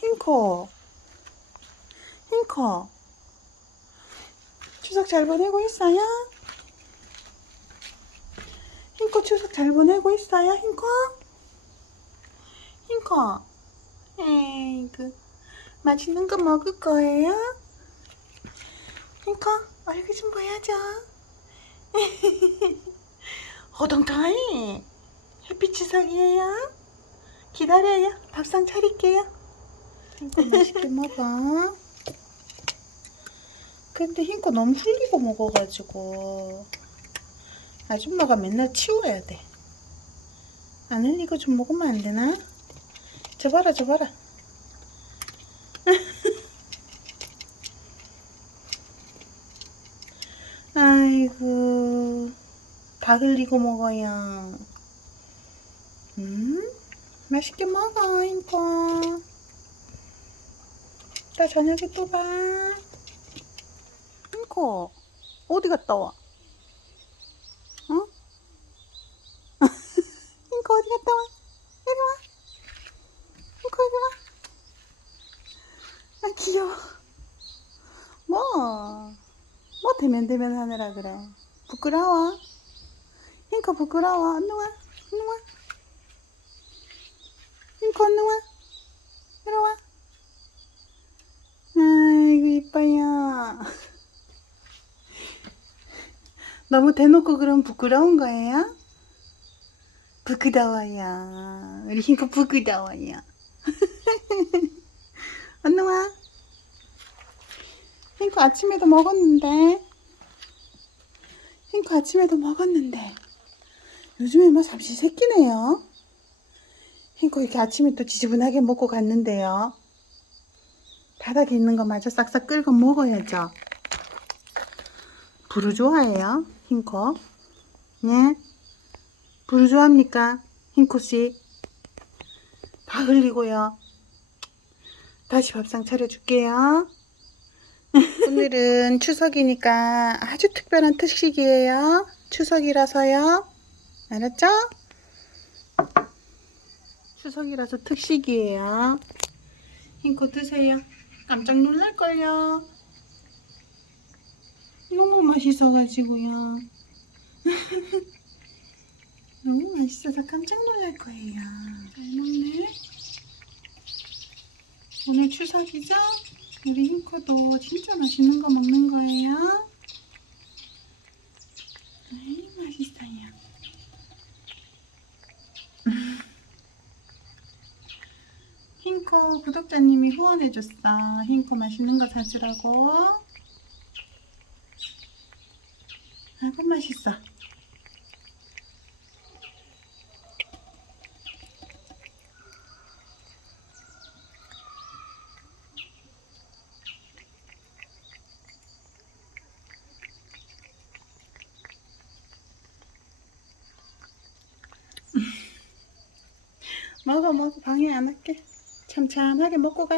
흰코. 흰코. 추석 잘 보내고 있어요? 흰코 추석 잘 보내고 있어요? 흰코? 흰코. 에이그. 맛있는 거 먹을 거예요? 흰코, 얼굴 좀 보여줘. 호동타이. 햇빛 추석이에요? 기다려요. 밥상 차릴게요. 흰코 맛있게 먹어. 근데 흰코 너무 흘리고 먹어가지고 아줌마가 맨날 치워야 돼. 안 흘리고 좀 먹으면 안 되나? 저 봐라, 저 봐라. 아이고, 다 흘리고 먹어요. 음, 맛있게 먹어, 흰코. 이따 저녁에 또 봐. 흰코, 어디 갔다 와? 어? 흰코 어디 갔다 와? 이리 와. 흰코 이리 와. 아, 귀여워. 뭐, 뭐 대면대면 하느라 그래. 부끄러워. 흰코 부끄러워. 얼른 와. 얼른 와. 흰코 얼른 와. 이리 와. 아이고, 이뻐요. 너무 대놓고 그럼 부끄러운 거예요? 부끄러워요. 우리 흰코 부끄러워요. 와. 흰코 아침에도 먹었는데. 흰코 아침에도 먹었는데. 요즘에 뭐 잠시 새끼네요. 흰코 이렇게 아침에 또 지저분하게 먹고 갔는데요. 바닥에 있는 거 마저 싹싹 끌고 먹어야죠. 부르 좋아해요, 흰코? 예? 부르 좋아합니까, 흰코씨? 다 흘리고요. 다시 밥상 차려줄게요. 오늘은 추석이니까 아주 특별한 특식이에요. 추석이라서요. 알았죠? 추석이라서 특식이에요. 흰코 드세요. 깜짝 놀랄걸요. 너무 맛있어가지고요. 너무 맛있어서 깜짝 놀랄 거예요. 잘 먹네. 오늘 추석이죠? 우리 흰코도 진짜 맛있는 거 먹는 거예요. 아이, 맛있어요. 흰코 구독자님이 후원해줬어. 흰코 맛있는 거 사주라고. 아이고, 맛있어. 먹어, 먹어. 방해 안 할게. 참참하게 먹고 가.